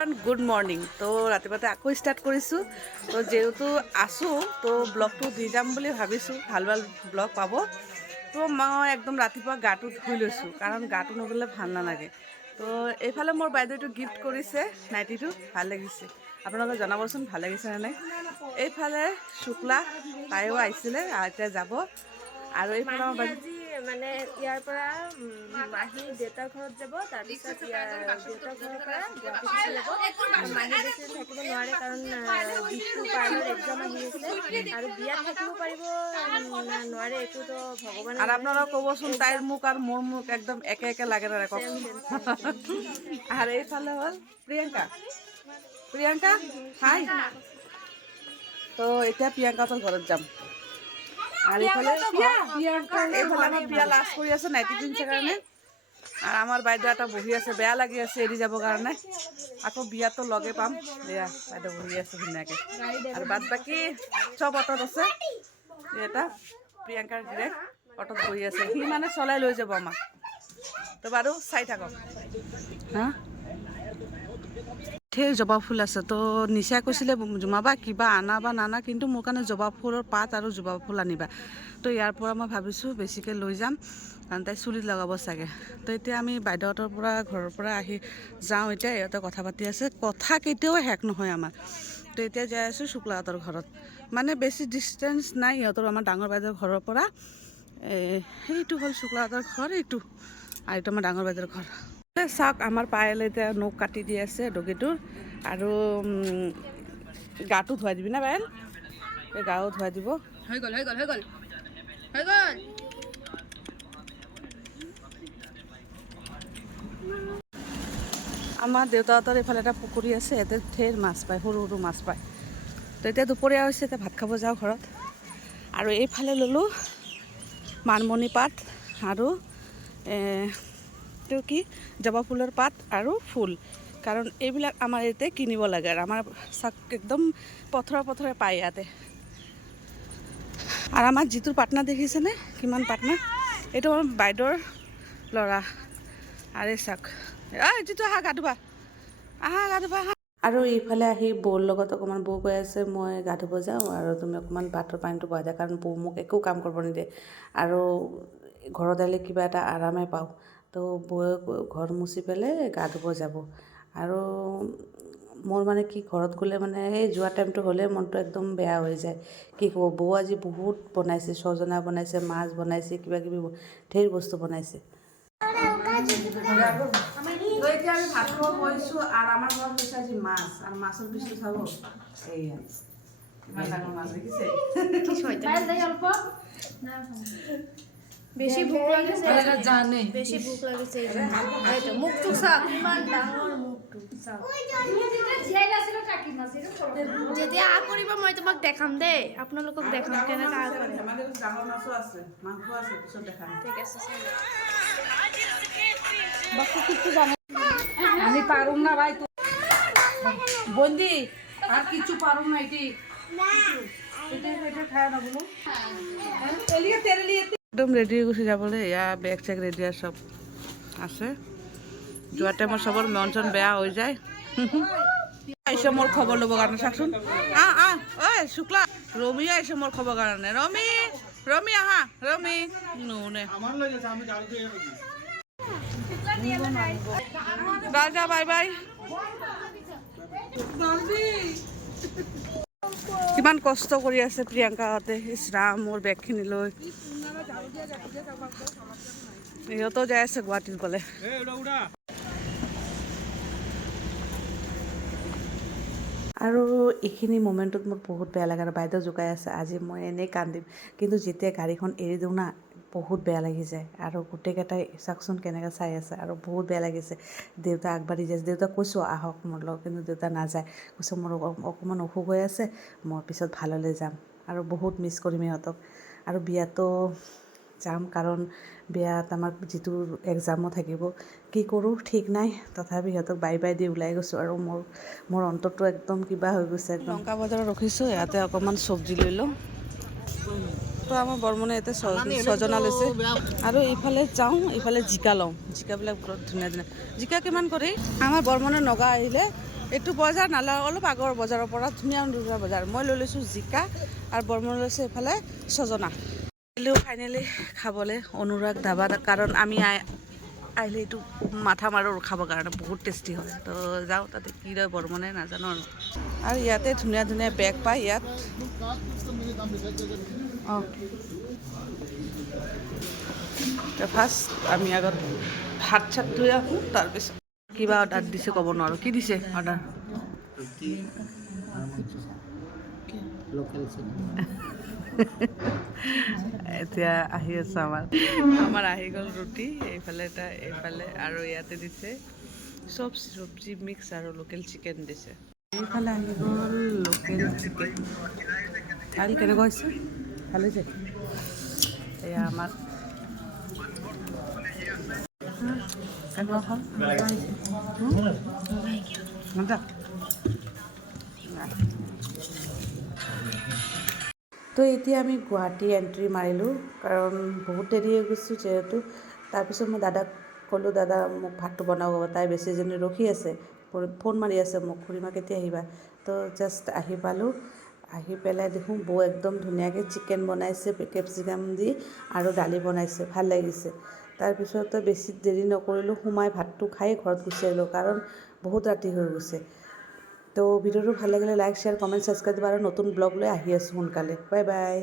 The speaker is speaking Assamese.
Good morning. তো ৰাতিপুৱাতে আকৌ ষ্টাৰ্ট কৰিছোঁ। তো যেহেতু আছোঁ তো ব্লগটো দি যাম বুলি ভাবিছোঁ, ভাল ভাল ব্লগ পাব। তো মই একদম ৰাতিপুৱা গাটো ধুই লৈছোঁ, কাৰণ গাটো নধুলে ভাল নালাগে। তো এইফালে মোৰ বাইদেউটো গিফ্ট কৰিছে নাইটিটো, ভাল লাগিছে। আপোনালোকে জনাবচোন ভাল লাগিছেনে নাই। এইফালে শুক্লা তাইও আহিছিলে, এতিয়া যাব। আৰু এইফালে আমাৰ বাইদেউ মানে ইয়াৰ পৰা মাহী দেউতাৰ ঘৰত যাব, তাৰপিছত দেউতাৰ ঘৰৰ পৰা গুৱাহাটী গুচি যাব। মাহী বেছি দিন থাকিব নোৱাৰে, কাৰণ বিশু পাৰ্লৰ এক্সাম আহি আছে আৰু বিয়াত থাকিব পাৰিব নোৱাৰে, এইটোতো ভগৱানে আৰু জানে। আপোনালোক ক'বচোন তাইৰ মুখ আৰু মোৰ মুখ একদম একে একে লাগে না কওকচোন। আৰু এইফালে হ'ল প্ৰিয়ংকা। প্ৰিয়ংকা হাই। তো এতিয়া প্ৰিয়ংকাহঁতৰ ঘৰত যাম। আৰু এইফালে এইফালে আমাৰ প্ৰিয়া লাজ কৰি আছে নাইটি পিন্ধিছে কাৰণে। আৰু আমাৰ বাইদেউ এটা বহি আছে, বেয়া লাগি আছে এৰি যাবৰ কাৰণে। আকৌ বিয়াতো লগে পাম। এয়া বাইদেউ বহি আছে ধুনীয়াকৈ। আৰু বাদ বাকী চব অটত আছে। এটা প্ৰিয়ংকাৰ গিৰেক অটত বহি আছে, সি মানে চলাই লৈ যাব আমাক। তো বাৰু চাই থাকক। হা ঢেৰ জবা ফুল আছে। তো নিচাই কৈছিলে জুমাবা কিবা আনা বা নানা, কিন্তু মোৰ কাৰণে জবা ফুলৰ পাত আৰু জবা ফুল আনিবা। তো ইয়াৰ পৰা মই ভাবিছোঁ বেছিকৈ লৈ যাম, কাৰণ তাই চুলিত লগাব চাগে। তো এতিয়া আমি বাইদেউহঁতৰ পৰা ঘৰৰ পৰা আহি যাওঁ। এতিয়া ইহঁতে কথা পাতি আছে, কথা কেতিয়াও শেষ নহয় আমাৰ। তো এতিয়া যাই আছোঁ শুক্লাহঁতৰ ঘৰত। মানে বেছি ডিষ্টেঞ্চ নাই ইহঁতৰ, আমাৰ ডাঙৰ বাইদেউৰ ঘৰৰ পৰা। সেইটো হ'ল শুক্লাহঁতৰ ঘৰ, এইটো। আৰু এইটো আমাৰ ডাঙৰ বাইদেউৰ ঘৰ। চাওক আমাৰ পায়েলে এতিয়া নখ কাটি দি আছে ডগীটোৰ। আৰু গাটো ধুৱাই দিবি না পায়েল, এই গাও ধুৱাই দিব। হৈ গ'ল হৈ গ'ল হৈ গ'ল হৈ গ'ল। আমাৰ দেউতাহঁতৰ এইফালে এটা পুখুৰী আছে, ইয়াতে ঢেৰ মাছ পায়, সৰু সৰু মাছ পায়। তো এতিয়া দুপৰীয়া হৈছে, এতিয়া ভাত খাব যাওঁ ঘৰত। আৰু এইফালে ল'লোঁ মানমণি পাত আৰু এইটো কি জবা ফুলৰ পাত আৰু ফুল, কাৰণ এইবিলাক আমাৰ ইয়াতে কিনিব লাগে। আৰু আমাৰ চাক একদম পথৰে পথৰে পায় ইয়াতে। আৰু আমাৰ যিটোৰ পাটনা দেখিছেনে, কিমান পাটনা, এইটো আমাৰ বাইদেউৰ ল'ৰা। আৰে চাওক, যিটো আহা গা ধুবা, আহা গা ধুবা আহা। আৰু এইফালে আহি বৌৰ লগত অকণমান বৌ কৈ আছে মই গা ধুব যাওঁ আৰু তুমি অকণমান পাতৰ পানীটো বহাই দিয়া, কাৰণ বৌ মোক একো কাম কৰিব নিদিয়ে। আৰু ঘৰত আহিলে কিবা এটা আৰামে পাওঁ। তো বৌয়ে ঘৰ মুচি পেলাই গা ধুব যাব। আৰু মোৰ মানে কি, ঘৰত গ'লে মানে সেই যোৱা টাইমটো হ'লে মনটো একদম বেয়া হৈ যায়। কি ক'ব, বৌ আজি বহুত বনাইছে, ছজনা বনাইছে, মাছ বনাইছে, কিবা কিবি ঢেৰ বস্তু বনাইছে। এতিয়া আমি ভাত খাব বহিছোঁ, আৰু আমাৰ ঘৰত হৈছে আজি মাছ। আৰু মাছৰ পিছটো চাব, এইয়া কিমান ডাঙৰ মাছ দেখিছে। বেছি ভোক লাগিছে, বেছি ভোক লাগিছে। মুখটো চাওক, ইমান ডাঙৰ মুখটো চাওক। যেতিয়া আ কৰিব মই তোমাক দেখাম দেই, আপোনালোকক দেখাম কেনেকৈ আ কৰে। ডাঙৰ মাছো আছে, মাংস আছে, পিছত দেখাম। ঠিক আছে চাই লওক। বাকী কিছু জানে আমি পারুম না ভাই, বন্দি আর কিছু পারুম না। এটি খায় না বলো একদম রেডি হৈ গুচি যাবলৈ। এয়া বেগ চেগ ৰেডি চব আছে। যোৱা টাইমত চবৰ মন চন বেয়া হৈ যায়। আহিছে মোৰ খবৰ ল'বৰ কাৰণে, চাওকচোন। ঐ শুক্লা, ৰমিও আহিছে মোৰ খবৰ কাৰণে। ৰমি আহা, ৰমি নুনে ৰাজা বাই বাই। কিমান কষ্ট কৰি আছে প্ৰিয়ংকাহঁতে, ইছ ৰাম মোৰ বেগখিনি লৈ। সিহঁতেও যাই আছে গুৱাহাটীত গ'লে। আৰু এইখিনি মমেণ্টত মোৰ বহুত বেয়া লাগে। আৰু বাইদেউ জোকাই আছে আজি মই এনেই কান্দিম, কিন্তু যেতিয়া গাড়ীখন এৰি দিওঁ না, বহুত বেয়া লাগি যায়। আৰু গোটেইকেইটাই চাওকচোন কেনেকৈ চাই আছে, আৰু বহুত বেয়া লাগিছে। দেউতা আগবাঢ়ি যাইছে, দেউতাক কৈছোঁ আহক মোৰ লগত, কিন্তু দেউতা নাযায়। কৈছোঁ মোৰ অকণমান অসুখ হৈ আছে, মই পিছত ভাল হ'লে যাম। আৰু বহুত মিছ কৰিম ইহঁতক। আৰু বিয়াতো যাম, কাৰণ বিয়াত আমাৰ যিটো এক্সামো থাকিব, কি কৰোঁ ঠিক নাই। তথাপি সিহঁতক বাই বাই দি ওলাই গৈছোঁ। আৰু মোৰ অন্তৰটো একদম কিবা হৈ গৈছে। লংকা বজাৰত ৰখিছোঁ, ইয়াতে অকণমান চব্জি লৈ লওঁ। তো আমাৰ বৰমনে ইয়াতে ছজনা লৈছে। আৰু ইফালে যাওঁ, ইফালে জিকা লওঁ। জিকাবিলাক বহুত ধুনীয়া ধুনীয়া। জিকা কিমান কৰি আমাৰ বৰমনে নগা আহিলে এইটো বজাৰ নালাগে, অলপ আগৰ বজাৰৰ পৰা ধুনীয়া ধুনীয়া বজাৰ। মই লৈ লৈছোঁ জিকা আৰু বৰ্মন লৈছোঁ এইফালে ছজনা। ফাইনেলি খাবলৈ অনুৰাগ ধাবাত, কাৰণ আমি আহিলে এইটো মাথা মাৰোঁ খাবৰ কাৰণে, বহুত টেষ্টি হয়। তো যাওঁ, তাতে কি লয় বৰ্মনে নাজানো আৰু ইয়াতে ধুনীয়া ধুনীয়া বেগ পায় ইয়াত। অঁ, ফাৰ্ষ্ট আমি আগত হাত চাত ধুই আহোঁ, তাৰপিছত কিবা অৰ্ডাৰ দিছে ক'ব নোৱাৰোঁ। কি দিছে অৰ্ডাৰ? এতিয়া আহি আছে আমাৰ আহি গ'ল ৰুটি, এইফালে এটা, এইফালে আৰু ইয়াতে দিছে চব চব্জি মিক্স আৰু লোকেল চিকেন দিছে। এইফালে আহি গ'ল লোকেল চিকেন। কালি কেনেকুৱা হৈছে? ভাল হৈছে। এয়া আমাৰ কেনেকুৱা হ'ল? তো এতিয়া আমি গুৱাহাটী এণ্ট্ৰি মাৰিলোঁ, কাৰণ বহুত দেৰি হৈ গৈছোঁ যিহেতু। তাৰপিছত মই দাদাক ক'লোঁ, দাদা মোক ভাতটো বনাব, তাই বেছিজনী ৰখি আছে, ফোন মাৰি আছে মোক, খুৰীমা কেতিয়া আহিবা? তো জাষ্ট আহি পালোঁ। আহি পেলাই দেখোঁ বৌ একদম ধুনীয়াকৈ চিকেন বনাইছে কেপচিকাম দি, আৰু দালি বনাইছে, ভাল লাগিছে। তাৰপিছতে বেছি দেৰি নকৰিলোঁ, সোমাই ভাতটো খাই ঘৰত গুচি আহিলোঁ, কাৰণ বহুত ৰাতি হৈ গৈছে। তো ভিডিঅ'টো ভাল লাগিলে লাইক, শ্বেয়াৰ, কমেণ্ট, ছাবস্ক্ৰাইব দিবা, আৰু নতুন ব্লগ লৈ আহি আছোঁ সোনকালে। Bye bye.